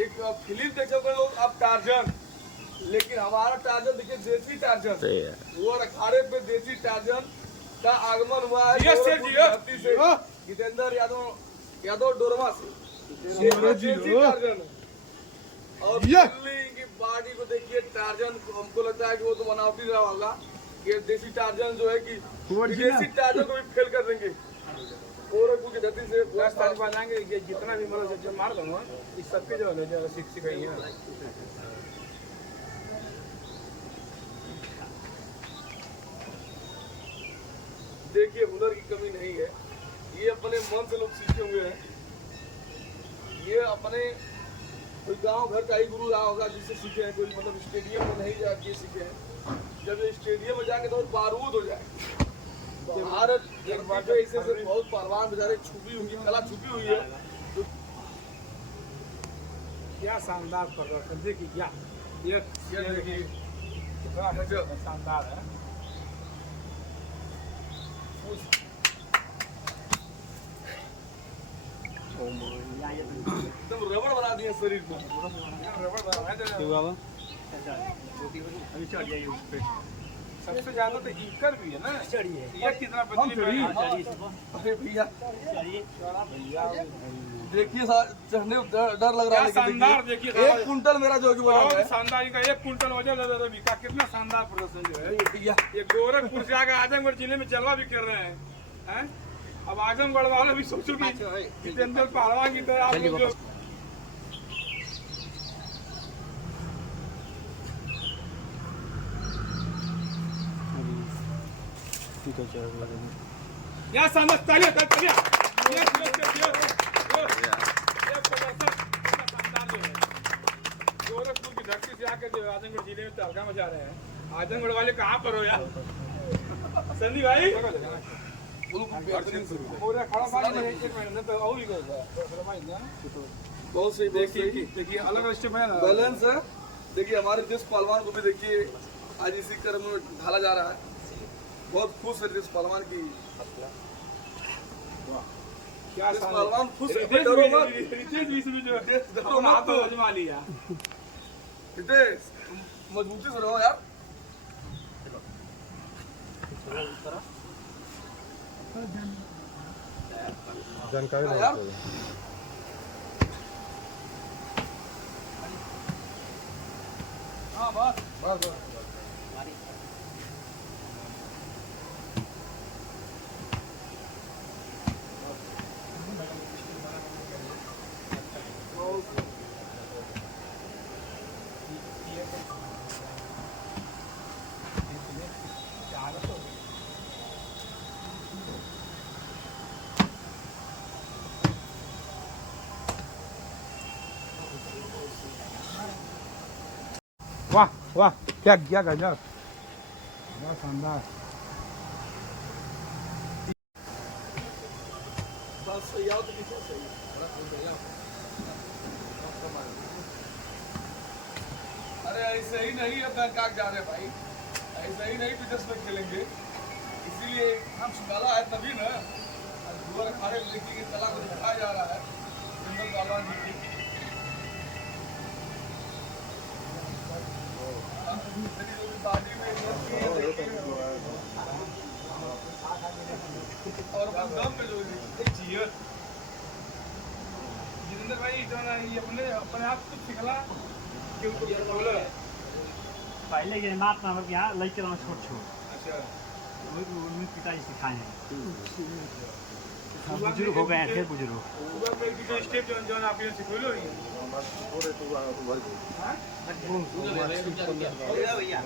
एक फिल्म देखोगे लोग अब टार्जन, लेकिन हमारा टार्जन देखिए देसी टार्जन। वो अखाड़े पे देसी टार्जन का आगमन हुआ है धरती से, जितेंद्र यादव डोरमा से। देसी टार्जन और दिल्ली की बॉडी को देखिए, टार्जन हमको लगता है कि वो तो बनावटी रहा होगा। ये देसी टार्जन जो है कि देसी टार्जन को भी फेल कर देंगे। गोरखपुर की धरती से 10 तारीख बाद आएंगे, ये जितना भी मतलब जब मार दूंगा इस सबके जो है जो सिखाई है। देखिए हुनर की कमी नहीं है, ये अपने मन से लोग सीखे हुए हैं। ये अपने कोई गांव घर का ही गुरु रहा होगा जिससे सीखे हैं, कोई मतलब स्टेडियम में नहीं जाके सीखे हैं। जब ये स्टेडियम में जाके तो बारूद हो जाए। भारत एक बार ऐसे से बहुत पहलवान बेचारे छुपी हुई कला छुपी हुई है। तो क्या शानदार प्रदर्शन देखिए, क्या ये शानदार है। एकदम रबड़ बना दिए शरीर को। सबसे ज्यादा तो ईकर भी है ना, ये कितना अरे भैया देखिए चढ़ने डर लग रहा है। शानदार देखिए, 1 कुंटल मेरा जो कि बना है शानदार का 1 कुंटल वजन का कितना शानदार प्रदर्शन जो है। भैया ये गोरखपुर से आकर आजमगढ़ जिले में जलवा भी कर रहे हैं। अब आजमगढ़ वाले भी सोचो कि जितेंद्र पहलवान की तरह आप लोग जो या शानदार तालियां तालियां ये शानदार जो है गोरखपुर की धरती से आकर जो आजमगढ़ जिले में तहलका मचा रहे हैं। आजमगढ़ वाले कहाँ पर हो यार संदीप भाई? बहुत सही देखिए अलग स्टेप है ना, बैलेंस है। देखिए हमारे देश पहलवान को भी देखिए आज इसी क्रम में ढाला जा रहा है। बहुत खुश है देश पहलवान की। क्या पहलवान खुश है। रितेश भी इसमें जो है हाथ तो आजमा लिया। रितेश मजबूती से रहो यार। जानकारी यार हाँ बस बस बस वाह वाह, क्या गजब, क्या शानदार। बस सही आओ तो पीछे सही अरे ऐसे ही नहीं अब बैंकॉक जा रहे भाई, ऐसे ही नहीं विदेश में खेलेंगे। इसीलिए हम सुनाला है तभी ना दुआ अखाड़े में देखिए कला को दिखाया जा रहा है जितेंद्र पहलवान जी की। और दम पे जो जितेंद्र भाई जो ना ये अपने आप खुद सिखला पहले ये नाप ना यहाँ लड़के छोट छोट। अच्छा, पिताजी सिखाए हैं, बुजुर्ग हो गए हैं, फिर बुजुर्ग स्टेप जो आप सिखोलो भैया